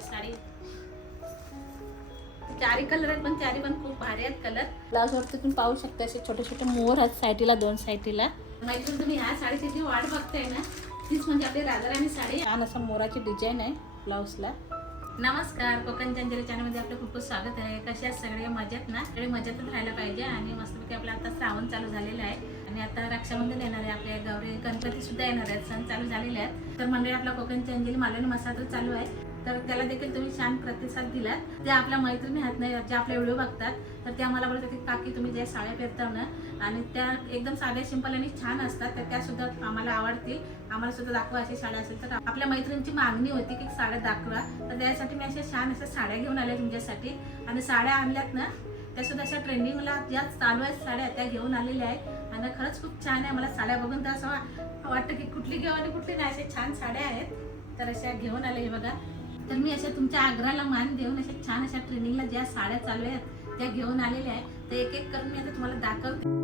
वाटते साडी. चारी कलर आहेत पण चारी पण खूप भारी आहेत कलर. ब्लाउज वरती तुम्ही पाहू शकता असे छोटे छोटे मोर आहेत साईडला, दोन साईडला. मैत्रीण तुम्ही ह्या साडीची जी वाट बघताय ना तीच म्हणजे आपली राजाराणी साडी. छान असं मोराची डिझाईन आहे ब्लाउजला. नमस्कार, कोकण चंदेरी चॅनलमध्ये आपलं खूप खूप स्वागत आहे. कसे आहेत सगळे? मजेत ना? सगळे मजेतच राहायला पाहिजे. आणि मस्तपैकी आपला आता श्रावण चालू झालेला आहे आणि आता रक्षाबंधन येणार आहे, आपल्या गौरी गणपती सुद्धा येणार आहेत, सण चालू झालेले आहेत. तर मंडळी आपला कोकण चंदेरी मालवणी मसाला चालू आहे, तर त्याला देखील तुम्ही छान प्रतिसाद दिलात. त्या आपल्या मैत्रिणी आहेत ना, जे आपले व्हिडिओ बघतात, तर त्या मला बोलतात की काकी तुम्ही ज्या साड्या पेरता ना आणि त्या एकदम साध्या सिंपल आणि छान असतात, तर त्या सुद्धा आम्हाला आवडतील, आम्हाला सुद्धा दाखवा अशी साड्या असेल तर. आपल्या मैत्रिणींची मागणी होती की साड्या दाखवा, तर त्यासाठी मी अशा छान अशा साड्या घेऊन आल्या तुमच्यासाठी. आणि साड्या आणल्यात ना त्या सुद्धा अशा ट्रेंडिंगला ज्या चालू आहेत साड्या त्या घेऊन आलेल्या आहेत आणि खरंच खूप छान आहे. मला साड्या बघून तर असं वाटतं की कुठली घेऊ आणि कुठली नाही, अशा छान साड्या आहेत, तर अशा घेऊन आले. हे बघा, तर मी अशा तुमच्या आग्रहाला मान देऊन अशा छान अशा ट्रेनिंगला ज्या साड्या चालू आहेत त्या घेऊन आलेल्या आहेत, तर एक एक करून मी आता तुम्हाला दाखवते.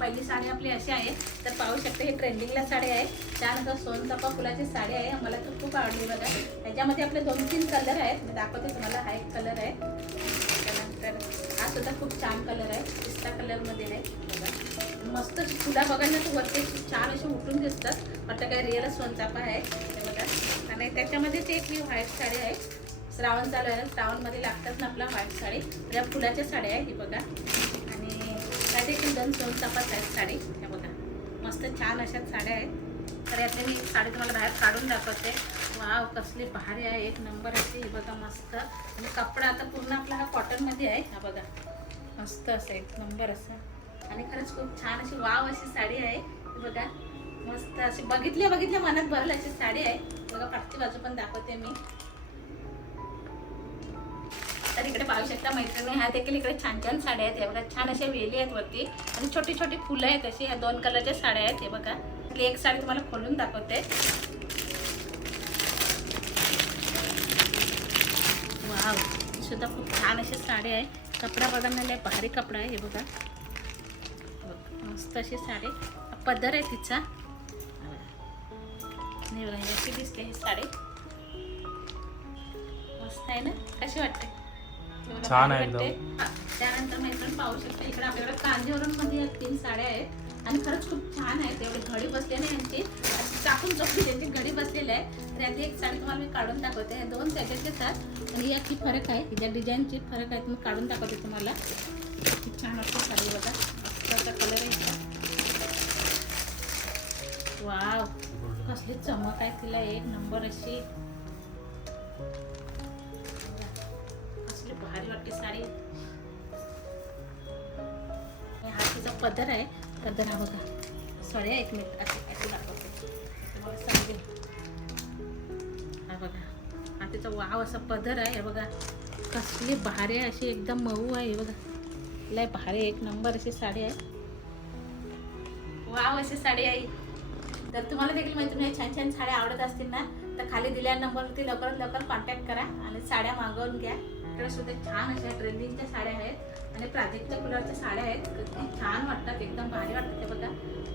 पहिली साडी आपली अशी आहे, तर पाहू शकता ही ट्रेंडिंगला साडी आहे. त्यानंतर सोनचाफा फुलाची साडी आहे, मला तर खूप आवडली बघा. त्याच्यामध्ये आपले 2-3 कलर आहेत, मी दाखवते तुम्हाला. हा एक कलर आहे, त्यानंतर हा सुद्धा खूप छान कलर आहे, पिस्ता कलरमध्ये आहे बघा. मस्त फुला बघायला तर वरती छान असे उठून दिसतात, वाटतं काय रिअल सोनचाफा आहे हे बघा. आणि त्याच्यामध्ये ते एक व्हाईट साडी आहे, श्रावण चालू आहे, श्रावणमध्ये लागतात ना आपला व्हाईट साडी, या फुलाच्या साड्या आहे ही बघा. आणि त्या देखील 2 सोनचाफाच आहेत साडी, हे बघा. मस्त छान अशा साड्या आहेत. तर यातली मी एक साडी तुम्हाला बाहेर काढून दाखवते. वाव, कसली भारी आहे, एक नंबर अशी ही बघा मस्त. आणि कपडा आता पूर्ण आपला हा कॉटनमध्ये आहे, हा बघा मस्त असं एक नंबर असं. आणि खरंच खूप छान अशी वाव अशी साडी आहे बघा. मस्त अशी बघितल्या मनात भरल अशी साडी आहे बघा. पाठची बाजू पण दाखवते मी. तर इकडे पाहू शकता मैत्रिणी, ह्या देखील इकडे छान छान साड्या आहेत, हे बघा. छान अशा वेली आहेत वरती आणि छोटी छोटी फुलं आहेत अशी. ह्या 2 कलरच्या साड्या आहेत, हे बघा. एक साडी तुम्हाला खोलून दाखवते. वाव, सुद्धा खूप छान अशी साडी आहे. कपडा बघायला भारी कपडा आहे, हे बघा. मस्त अशी साडी, पदर आहे तिचा. नाही बघा, अशी दिसते ही साडी. मस्त आहे ना, कशी वाटते? छान आहे एकदम. त्यानंतर मैत्रीण पाहू शकता, इकडे आपल्याकडे कांजीवरम मध्ये 3 साड्या आहेत आणि खरंच खूप छान आहेत. एवढी घडी बसलेली आहे यांची, टाकून चोपडी त्यांची घडी बसलेली आहे. तर यातली एक साडी तुम्हाला मी काढून दाखवते. 2 त्याच्याचे आहेत आणि याची फरक आहे, हिच्या डिझाईनची फरक आहे, मी काढून दाखवते तुम्हाला. छान वाटते साडी बघा, मस्त कलर आहे. वाव, कसली चमक आहे तिला, एक नंबर अशी. कसली भारी वाटते साडी. हा तिचा पदर आहे, पदर हा बघा. साडी एक मिनिट अशी दाखवते तुम्हाला समजेल. हा बघा, हा तिचा वाव असा पदर आहे, हे बघा. कसली भारी आहे अशी, एकदम मऊ आहे, हे बघा. लय भारी एक नंबर अशी साडी आहे. वाव अशी साडी आहे. तर तुम्हाला देखील मैत्रिणी छान छान साड्या आवडत असतील ना, तर खाली दिलेल्या नंबरवरती लवकरात लवकर कॉन्टॅक्ट करा आणि साड्या मागवून घ्या. इकडे सुद्धा छान अशा ट्रेंडिंगच्या साड्या आहेत आणि प्राजक्ता कलरच्या साड्या आहेत, किती छान वाटतात, एकदम भारी वाटतात ते बघा.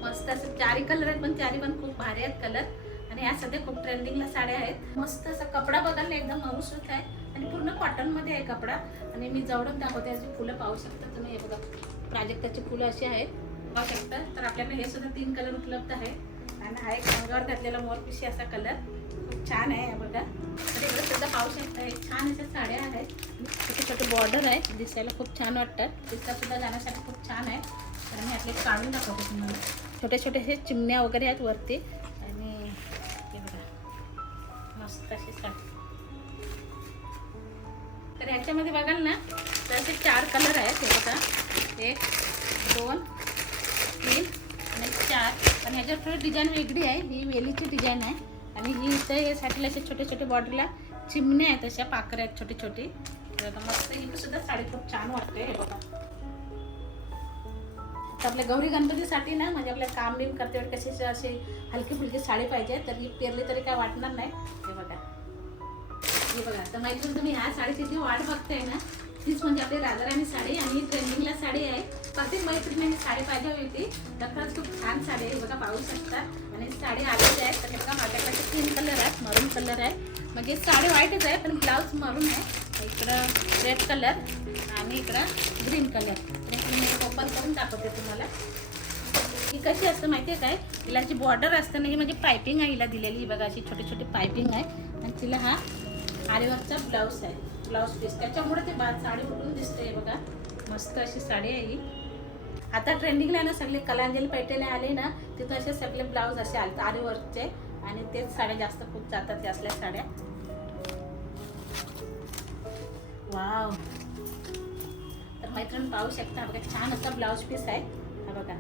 मस्त असं चारी कलर आहेत, पण चारी पण खूप भारी आहेत कलर. आणि ह्या सध्या खूप ट्रेंडिंगला साड्या आहेत. मस्त असा कपडा बघायला एकदम मऊसूत आहे आणि पूर्ण कॉटनमध्ये आहे कपडा. आणि मी जवळून दाखवते, अशी फुलं पाहू शकता तुम्ही, हे बघा. प्राजक्ताची फुलं अशी आहेत, पाहू शकता. तर आपल्याकडे हे सुद्धा 3 कलर उपलब्ध आहे आणि हा एक अंगावर घातलेला मोरपिशी असा कलर खूप छान आहे बघा. तर इकडे सुद्धा पाहू शकता, हे छान अशा साड्या आहेत. छोटे छोटे बॉर्डर आहे, दिसायला खूप छान वाटतात, दिसता सुद्धा जाण्यासाठी खूप छान आहे. तर मी यातले काढून दाखवते तुम्हाला. छोटे छोटे हे चिमण्या वगैरे आहेत वरती. आणि हे बघा मस्त अशी साडी. तर ह्याच्यामध्ये बघाल ना, तर असे 4 कलर आहेत, हे बघा. 1, 2, 3 आणि 4. आणि ह्याच्यावर थोडी डिझाईन वेगळी आहे, ही वेलीची डिझाईन आहे. आणि ही इथं या साडीला असे छोटे छोटे बॉर्डरला चिमण्या आहेत, अशा पाकऱ्या आहेत छोटे छोटे. तर मस्त ही सुद्धा साडी खूप छान वाटते, हे बघा. तर आपल्या गौरी गणपतीसाठी ना, म्हणजे आपल्या काम बिम करते वेळ कशी अशी हलकी फुलकी साडी पाहिजे, तर ही पेरली तरी काय वाटणार नाही, हे बघा. हे बघा, तर मैत्रीण तुम्ही ह्या साडीची जी वाट बघताय ना तीच म्हणजे आपली राजाराणी साडी आणि ट्रेंडिंगला साडी आहे. प्रत्येक मैत्रिणीने साडी पाहिजे होती तर खरंच खूप छान साडी आहे. बघा पाहू शकता आणि साडी आलेली आहे. तर हे बघा माझ्याकडे 3 कलर आहेत. मरून कलर आहे म्हणजे साडी व्हाईटच आहे पण ब्लाऊज मरून आहे. इकडं रेड कलर आणि इकडं ग्रीन कलर. तर मी ओपन करून दाखवते तुम्हाला. ही कशी असतं माहिती आहे काय, हिला जी बॉर्डर असतं ना ही म्हणजे पायपिंग आहे हिला दिलेली. बघा अशी छोटी छोटी पायपिंग आहे आणि तिला हा आरीवर्कचा ब्लाऊज आहे, ब्लाऊज पीस. त्याच्यामुळे ते साडी उठून दिसते. बघा मस्त अशी साडी आहे ही. आता ट्रेंडिंगला ना सगळे कलांजली पैठणी आले ना तिथं असे सगळे ब्लाऊज असे आले आरीवर्कचे आणि तेच साड्या जास्त खूप जातात असल्या साड्या. वाव. तर मैत्रीण पाहू शकता बघा छान असा ब्लाऊज पीस आहे. हा बघा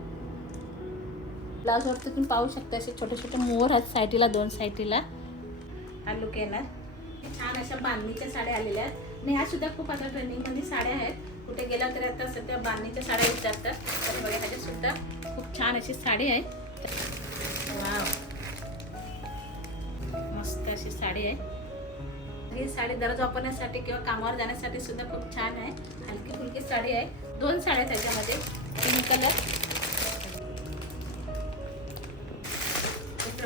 ब्लाऊज वरती तुम्ही पाहू शकता असे छोटे छोटे मोर आहेत साईडला, 2 साईडला. हा लुक येणार. छान अशा बांधणीच्या साड्या आलेल्या आहेत आणि ह्या सुद्धा खूप आता ट्रेंडिंगमध्ये साड्या आहेत. कुठे गेला तरी आता सध्या बांधणीच्या साड्या विचारतात. तर बघा ह्याच्यात सुद्धा खूप छान अशी साडी आहे. वाव मस्त अशी साडी आहे. ही साडी दररोज वापरण्यासाठी किंवा कामावर जाण्यासाठी सुद्धा खूप छान आहे. हलकी फुलकी साडी आहे. 2 साड्या त्याच्यामध्ये, 3 कलर.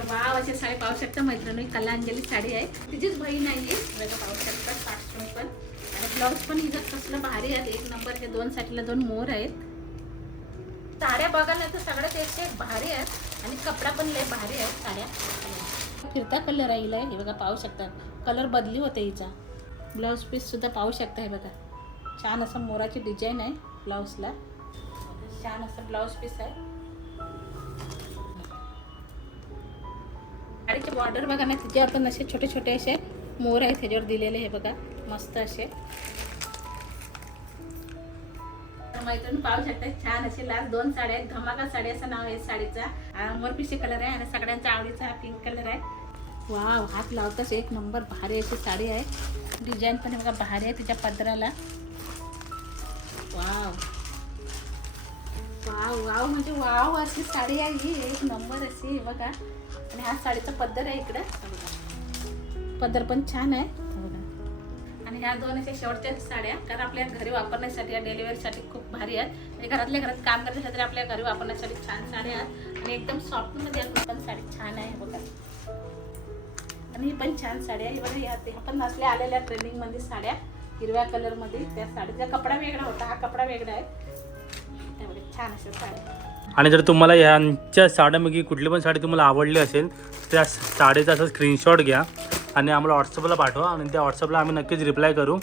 वाव अशी साडी पाहू शकता मैत्रिणी. कलांजली साडी आहे. तिचीच बहीण आहे. बघा पाहू शकता पाठवून पण आणि ब्लाऊज पण हिचं कसलं भारी आहे. 1 नंबर. हे 2 साईडला 2 मोर आहेत. साड्या बघायला तर सगळ्यात एक भारी आहेत आणि कपडा पण लय भारी आहे. साड्या फिरता कलर आहे हिला. हे बघा पाहू शकता कलर बदली होते हिचा. ब्लाऊज पीस सुद्धा पाहू शकता. हे बघा छान असं मोराची डिझाईन आहे ब्लाऊजला. छान असं ब्लाऊज पीस आहे. साडीचे बॉर्डर बघा ना तिच्यावर पण असे छोटे छोटे असे मोर आहेत त्याच्यावर दिलेले. हे बघा मस्त असे. मैत्रीण पाहू शकता छान असे लास्ट 2 साड्या आहेत. धमाका साडी असं नाव आहे साडीचा. मोरपिशी कलर आहे आणि सगळ्यांचा आवडीचा हा पिंक कलर आहे. वाव हात लावताच 1 नंबर भारी अशी साडी आहे. डिझाईन पण बघा भारी आहे तिच्या पदराला. वाव वाव वाव म्हणजे वाव अशी साडी आहे ही. 1 नंबर अशी बघा. आणि हा साडीचा पदर आहे इकडे. पदर पण छान आहे बघा. आणि ह्या 2 अशा शेवटच्या साड्या कारण आपल्या घरी वापरण्यासाठी या डेलिव्हरीसाठी खूप भारी आहेत. म्हणजे घरातल्या घरात काम करण्यासाठी आपल्या घरी वापरण्यासाठी छान साड्या आहेत आणि एकदम सॉफ्टमध्ये पण साडी छान आहे बघा. आणि ही पण छान साडी आहे. बघा ह्या पण असल्या आलेल्या ट्रेंडिंगमध्ये साड्या हिरव्या कलरमध्ये. त्या साडीचा कपडा वेगळा होता, हा कपडा वेगळा आहे. त्यामध्ये छान अशा साड्या. आणि जर तुम्हाला ह्यांच्या साड्यापैकी कुठली पण साडी तुम्हाला आवडली असेल त्या साडीचा असं स्क्रीनशॉट घ्या आणि आम्हाला व्हॉट्सअपला पाठवा आणि त्या व्हॉट्सअपला आम्ही नक्कीच रिप्लाय करू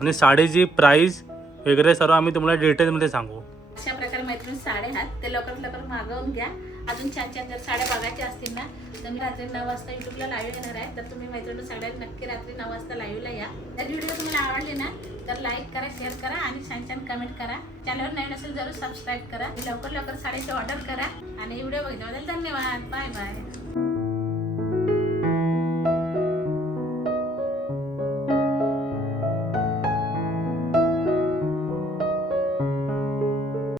आणि साडीची प्राईस वगैरे सर्व आम्ही तुम्हाला डिटेलमध्ये सांगू. अशा प्रकारे मैत्रिणी साड्या आहेत ते लवकरात लवकर मागवून घ्या. अजून छान छान जर साड्या बघायच्या असतील ना तर मी रात्री 9 वाजता यूट्यूबला लाईव्ह येणार आहे. तर तुम्ही मैत्रिणी सगळ्यात नक्की रात्री 9 वाजता लाईव्हला या. जर व्हिडिओ तुम्हाला आवडले ना तर लाईक करा, शेअर करा आणि छान छान कमेंट करा. चॅनलवर नवीन असेल जरूर सबस्क्राईब करा. लवकर लवकर साड्याची ऑर्डर करा आणि व्हिडिओ बघितल्याबद्दल धन्यवाद. Bye bye.